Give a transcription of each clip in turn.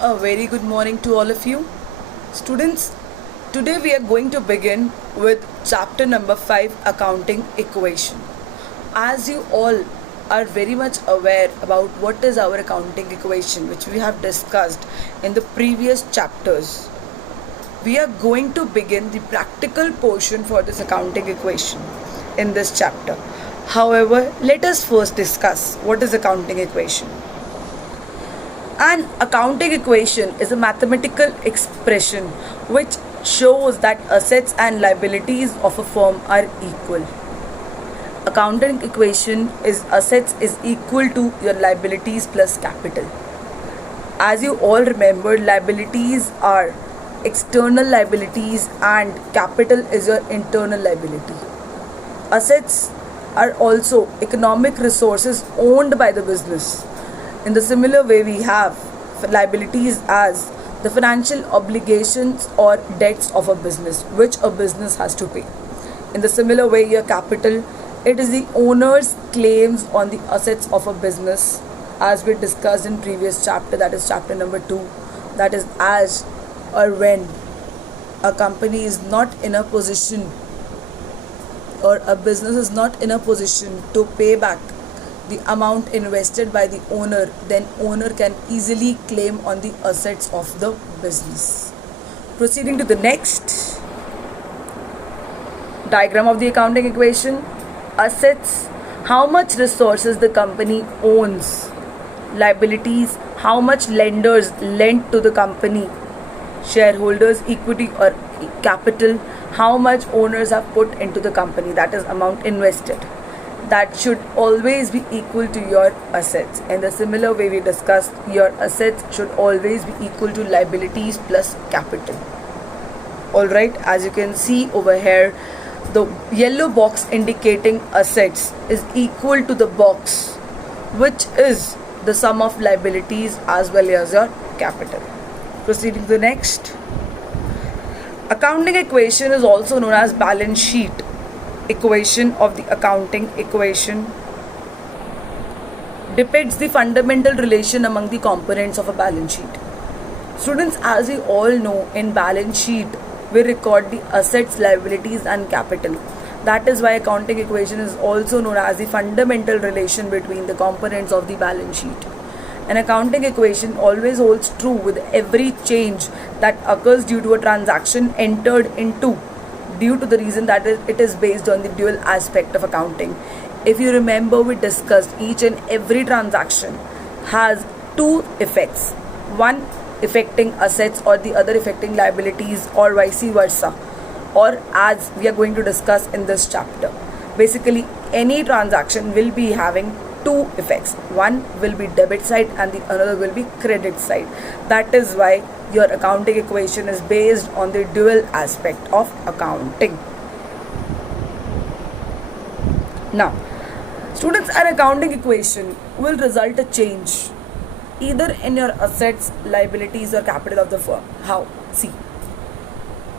A very good morning to all of you. Students, today we are going to begin with chapter number 5, Accounting Equation. As you all are very much aware about what is our accounting equation, which we have discussed in the previous chapters, we are going to begin the practical portion for this accounting equation in this chapter. However, let us first discuss what is accounting equation. An accounting equation is a mathematical expression which shows that assets and liabilities of a firm are equal. Accounting equation is assets is equal to your liabilities plus capital. As you all remember, liabilities are external liabilities and capital is your internal liability. Assets are also economic resources owned by the business. In the similar way, we have liabilities as the financial obligations or debts of a business, which a business has to pay. In the similar way, your capital, it is the owner's claims on the assets of a business, as we discussed in previous chapter, that is chapter number 2. That is as or when a company is not in a position or a business is not in a position to pay back the amount invested by the owner, then owner can easily claim on the assets of the business. Proceeding to the next diagram of the accounting equation. Assets, how much resources the company owns. Liabilities, how much lenders lend to the company. Shareholders equity or capital, how much owners have put into the company, that is amount invested. That should always be equal to your assets. In the similar way we discussed, your assets should always be equal to liabilities plus capital. Alright, as you can see over here, the yellow box indicating assets is equal to the box which is the sum of liabilities as well as your capital. Proceeding to the next. Accounting equation is also known as balance sheet equation of the accounting equation. Depicts the fundamental relation among the components of a balance sheet. Students, as we all know, in balance sheet we record the assets, liabilities and capital. That is why accounting equation is also known as the fundamental relation between the components of the balance sheet. An accounting equation always holds true with every change that occurs due to a transaction entered into, due to the reason that it is based on the dual aspect of accounting. If you remember, we discussed each and every transaction has two effects, one affecting assets or the other affecting liabilities or vice versa, or as we are going to discuss in this chapter. Basically, any transaction will be having two effects. One will be debit side and the another will be credit side. That is why your accounting equation is based on the dual aspect of accounting. Now, students, an accounting equation will result a change either in your assets, liabilities or capital of the firm. How? See,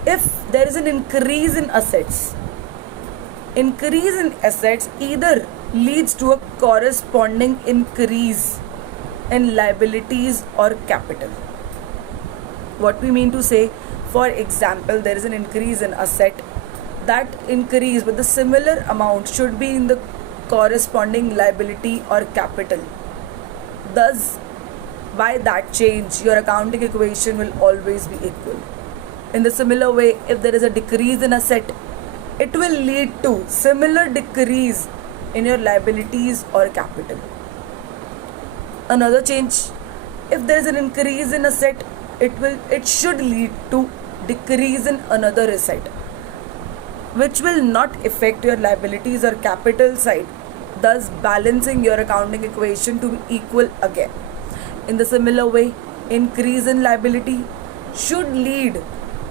if there is an increase in assets either leads to a corresponding increase in liabilities or capital. What we mean to say, for example, there is an increase in asset, that increase with the similar amount should be in the corresponding liability or capital. Thus, by that change, your accounting equation will always be equal. In the similar way, if there is a decrease in asset, it will lead to similar decrease in your liabilities or capital. Another change, if there is an increase in asset, it should lead to decrease in another asset, which will not affect your liabilities or capital side, thus balancing your accounting equation to be equal again. In the similar way, increase in liability should lead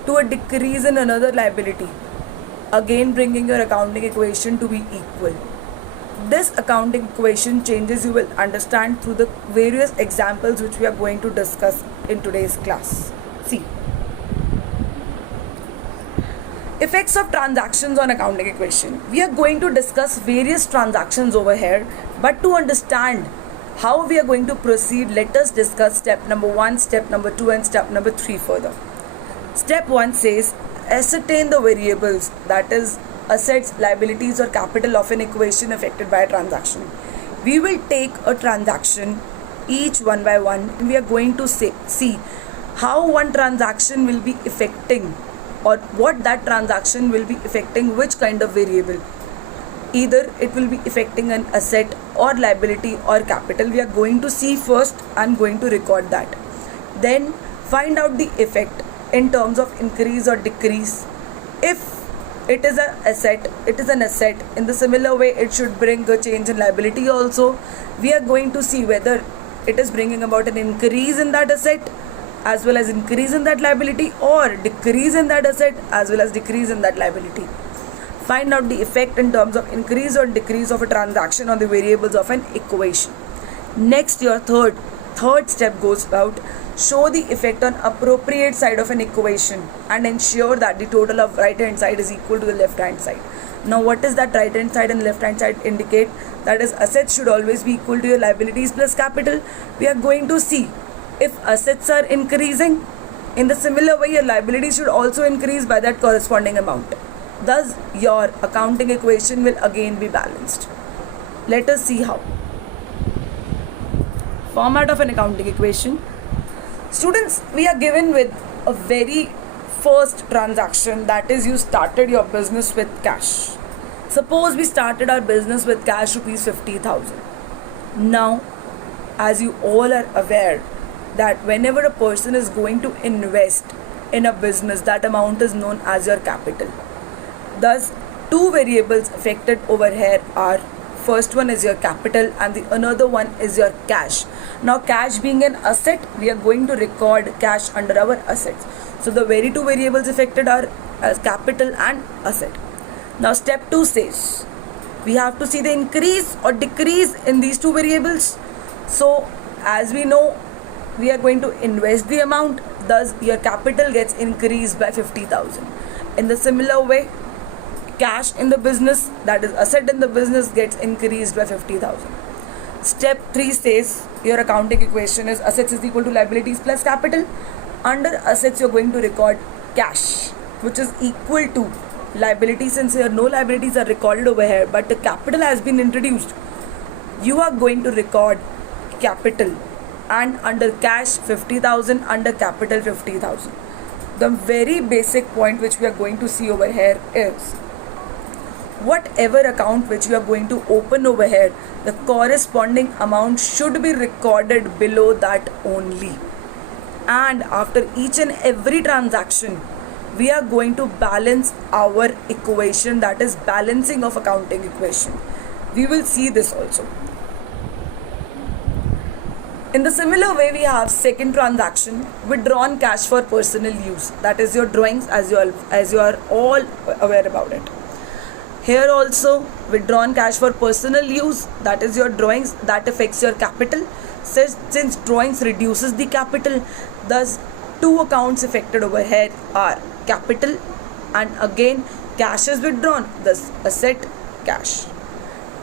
to a decrease in another liability, again bringing your accounting equation to be equal. This accounting equation changes you will understand through the various examples which we are going to discuss in today's class. See, effects of transactions on accounting equation. We are going to discuss various transactions over here, but to understand How we are going to proceed, let us discuss step number 1, step number 2 and step number 3 further. Step 1 says ascertain the variables, that is assets, liabilities or capital of an equation affected by a transaction. We will take a transaction each one by one and we are going to see how one transaction will be affecting or what that transaction will be affecting which kind of variable. Either it will be affecting an asset or liability or capital. We are going to see first. I'm going to record that. Then find out the effect in terms of increase or decrease. If it is an asset, it is an asset. In the similar way, it should bring a change in liability also. We are going to see whether it is bringing about an increase in that asset as well as increase in that liability, or decrease in that asset as well as decrease in that liability. Find out the effect in terms of increase or decrease of a transaction on the variables of an equation. Next, your third step goes about show the effect on appropriate side of an equation and ensure that the total of right hand side is equal to the left hand side. Now what is that right hand side and left hand side indicate? That is, assets should always be equal to your liabilities plus capital. We are going to see if assets are increasing, in the similar way your liabilities should also increase by that corresponding amount. Thus your accounting equation will again be balanced. Let us see how. Format of an accounting equation. Students, we are given with a very first transaction, that is, you started your business with cash. Suppose we started our business with cash rupees 50,000. Now, as you all are aware that whenever a person is going to invest in a business, that amount is known as your capital. Thus, two variables affected over here are, first one is your capital and the another one is your cash. Now cash being an asset, we are going to record cash under our assets. So the very two variables affected are as capital and asset. Now step 2 says we have to see the increase or decrease in these two variables. So as we know, we are going to invest the amount, thus your capital gets increased by 50,000. In the similar way, cash in the business, that is asset in the business, gets increased by 50,000. Step 3 says your accounting equation is assets is equal to liabilities plus capital. Under assets, you're going to record cash, which is equal to liabilities. Since here no liabilities are recorded over here, but the capital has been introduced, you are going to record capital, and under cash 50,000, under capital 50,000. The very basic point which we are going to see over here is whatever account which we are going to open over here, the corresponding amount should be recorded below that only. And after each and every transaction, we are going to balance our equation, that is balancing of accounting equation. We will see this also. In the similar way, we have second transaction, withdrawn cash for personal use. That is your drawings, as you are all aware about it. Here also, withdrawn cash for personal use, that is your drawings, that affects your capital. Since drawings reduces the capital, thus two accounts affected over here are capital and again cash is withdrawn, thus asset, cash.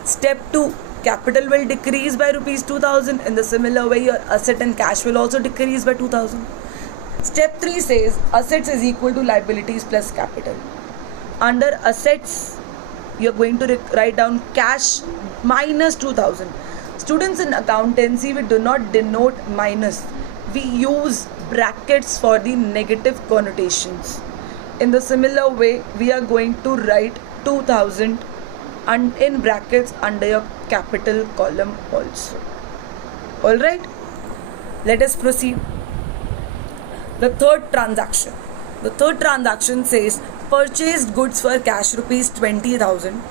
Step 2, capital will decrease by rupees 2,000. In the similar way, your asset and cash will also decrease by 2,000. Step 3 says assets is equal to liabilities plus capital. Under assets, you are going to write down cash minus 2,000. Students, in accountancy, we do not denote minus. We use brackets for the negative connotations. In the similar way, we are going to write 2,000 and in brackets under your capital column also. Alright, let us proceed. The third transaction says purchased goods for cash rupees 20,000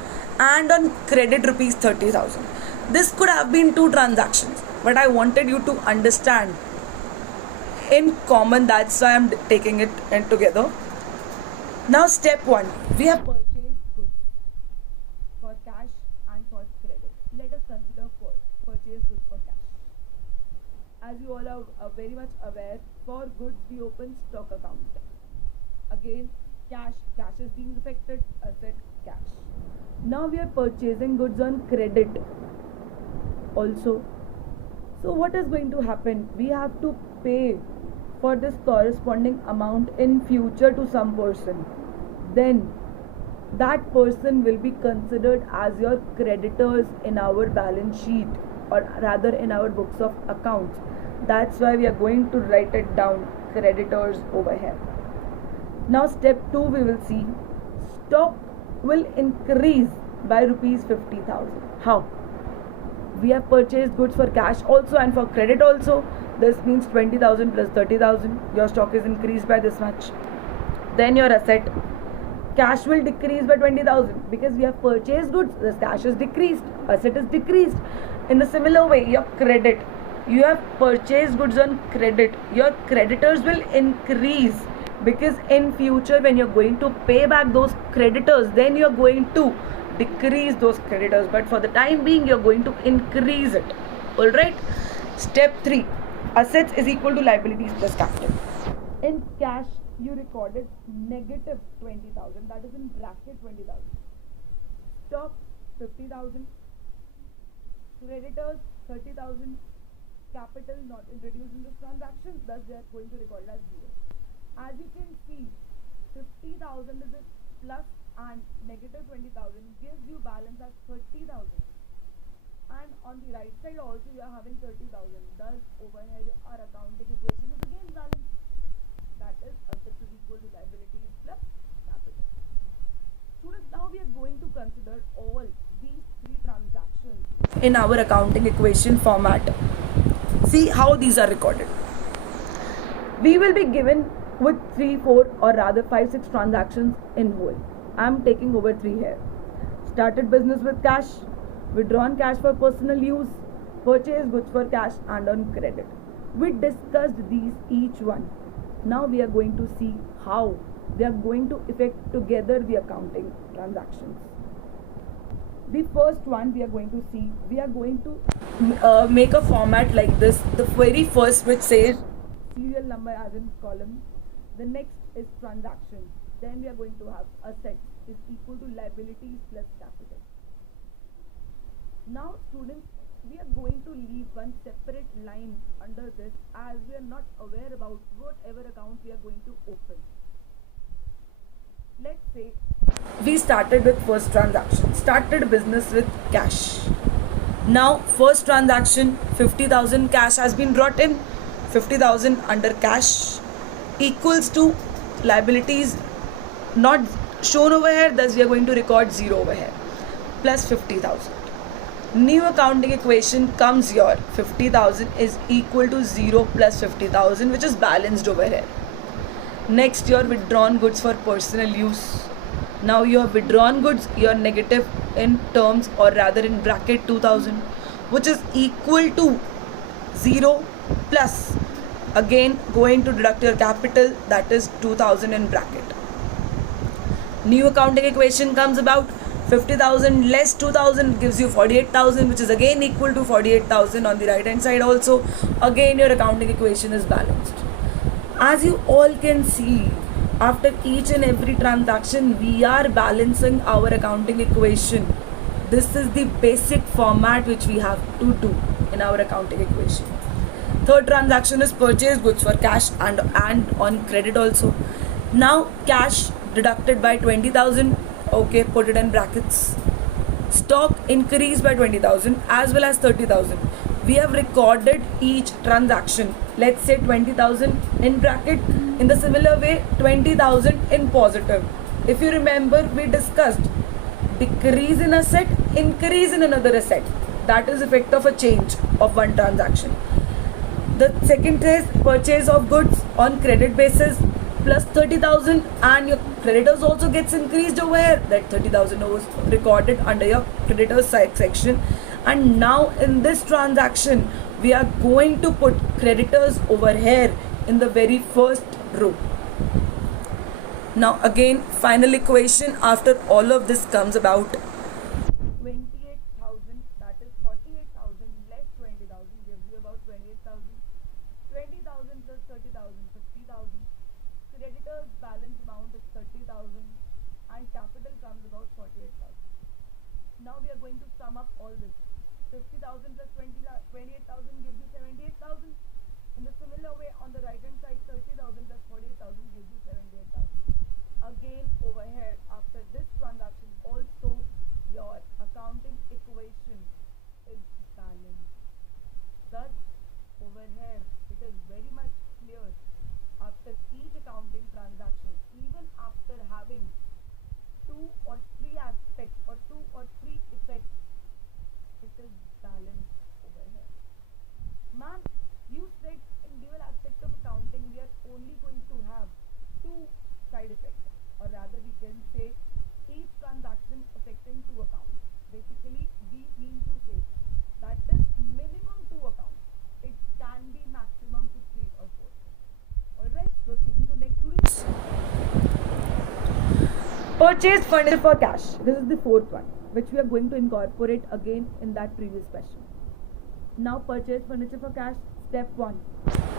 and on credit rupees 30,000. This could have been two transactions, but I wanted you to understand in common, that's why I'm taking it in together. Now step 1, we have purchased goods for cash and for credit. Let us consider purchased goods for cash. As you all are very much aware, for goods we open stock account. Again, cash is being affected, asset, cash. Now we are purchasing goods on credit also. So what is going to happen? We have to pay for this corresponding amount in future to some person. Then that person will be considered as your creditors in our balance sheet, or rather in our books of accounts. That's why we are going to write it down, creditors over here. Now step 2, we will see stock will increase by rupees 50,000. How? We have purchased goods for cash also and for credit also. This means 20,000 plus 30,000. Your stock is increased by this much. Then your asset, cash will decrease by 20,000 because we have purchased goods. This cash is decreased, asset is decreased. In the similar way, your credit, you have purchased goods on credit, your creditors will increase because in future when you're going to pay back those creditors, then you're going to decrease those creditors, but for the time being you're going to increase it. Alright. Step 3, assets is equal to liabilities plus capital. In cash you recorded negative 20,000, that is in bracket 20,000. Stock 50,000, creditors 30,000, capital not introduced in this transaction, thus they are going to record it as 0. As you can see, 50,000 is a plus and negative 20,000 gives you balance as 30,000, and on the right side also you are having 30,000. Thus over here our accounting equation is again balanced, that is assets is equal to liabilities plus capital. Students, now we are going to consider all these 3 transactions in our accounting equation format. See how these are recorded. We will be given with 3, 4 or rather 5, 6 transactions in whole. I am taking over 3 here. Started business with cash, withdrawn cash for personal use, purchased goods for cash and on credit. We discussed these each one. Now we are going to see how they are going to affect together the accounting transactions. The first one we are going to see, we are going to make a format like this. The very first which says serial number as in column. The next is transaction. Then we are going to have assets is equal to liabilities plus capital. Now students, we are going to leave one separate line under this as we are not aware about whatever account we are going to open. Let's say we started with first transaction, started business with cash. Now first transaction, 50,000 cash has been brought in, 50,000 under cash equals to liabilities not shown over here, thus we are going to record 0 over here, plus 50,000. New accounting equation comes here, 50,000 is equal to 0 plus 50,000, which is balanced over here. Next, your withdrawn goods for personal use. Now your withdrawn goods, your negative in terms or rather in bracket 2,000, which is equal to 0 plus, again going to deduct your capital, that is 2,000 in bracket. New accounting equation comes about, 50,000 less 2,000 gives you 48,000, which is again equal to 48,000 on the right hand side also. Again your accounting equation is balanced. As you all can see, after each and every transaction we are balancing our accounting equation. This is the basic format which we have to do in our accounting equation. Third transaction is purchase goods for cash and on credit also. Now cash deducted by 20,000, okay, put it in brackets. Stock increased by 20,000 as well as 30,000. We have recorded each transaction. Let's say 20,000 in bracket. In the similar way, 20,000 in positive. If you remember, we discussed decrease in asset, increase in another asset. That is effect of a change of one transaction. The second is purchase of goods on credit basis plus 30,000, and your creditors also gets increased over here. That 30,000 was recorded under your creditors section. And now in this transaction we are going to put creditors over here in the very first row. Now again final equation after all of this comes about, 28,000, that is 48,000 less 20,000 gives you about 28,000. 20,000 plus 30,000, 50,000. Creditors balance amount is 30,000 and capital comes about 48,000. Now we are going to sum up all this. 50,000 plus 28,000 gives you 78,000. In the similar way, on the right hand side, 30,000 plus 48,000 gives you 78,000. Again, over here, after this transaction, also your accounting equation is balanced. Thus, over here, it is very much clear. After each accounting transaction, even after having two or three aspects or two or three effects, it is balanced over here. Ma'am, you said in dual aspect of accounting we are only going to have two side effects, or rather we can say each transaction affecting two accounts. Basically, we mean to say that is minimum two accounts. It can be maximum to three or four. Alright, proceeding to next students. Purchase furniture for cash. This is the fourth one, which we are going to incorporate again in that previous question. Now, purchase furniture for cash. Step 1.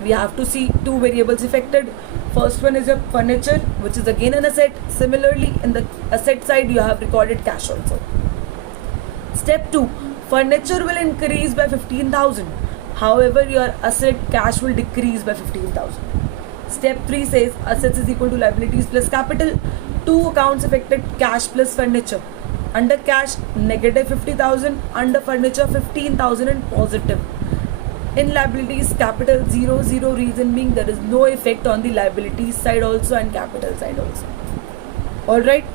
We have to see two variables affected. First one is your furniture, which is again an asset. Similarly, in the asset side, you have recorded cash also. Step 2. Furniture will increase by 15,000. However, your asset cash will decrease by 15,000. Step 3 says assets is equal to liabilities plus capital. Two accounts affected, cash plus furniture. Under cash, negative 50,000. Under furniture, 15,000 and positive. In liabilities, capital 0, 0, reason being there is no effect on the liabilities side also and capital side also. Alright,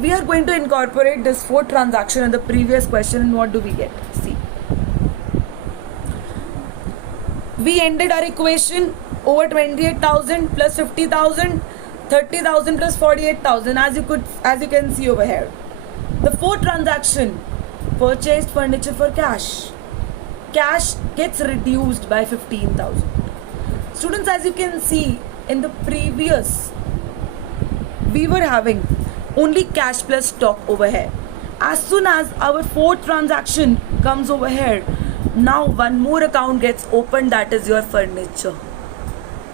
we are going to incorporate this fourth transaction in the previous question, and what do we get? See. We ended our equation over 28,000 plus 50,000, 30,000 plus 48,000, as you can see over here. The fourth transaction, purchased furniture for cash. Cash gets reduced by 15,000. Students, as you can see in the previous, we were having only cash plus stock over here. As soon as our fourth transaction comes over here, now one more account gets opened, that is your furniture.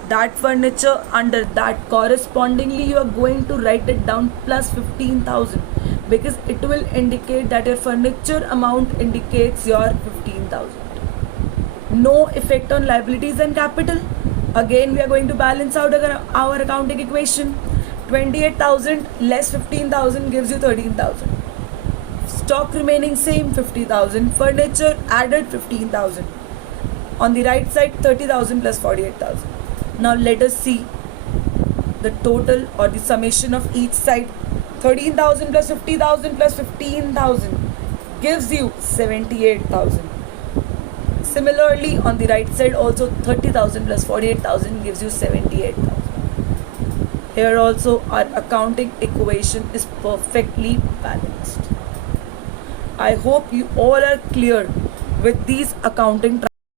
That furniture, under that correspondingly you are going to write it down plus 15,000, because it will indicate that your furniture amount indicates your 15,000. No effect on liabilities and capital. Again, we are going to balance out our accounting equation. 28,000 less 15,000 gives you 13,000. Stock remaining same, 50,000. Furniture added 15,000. On the right side, 30,000 plus 48,000. Now let us see the total or the summation of each side. 13,000 plus 50,000 plus 15,000 gives you 78,000. Similarly, on the right side also 30,000 plus 48,000 gives you 78,000. Here also our accounting equation is perfectly balanced. I hope you all are clear with these accounting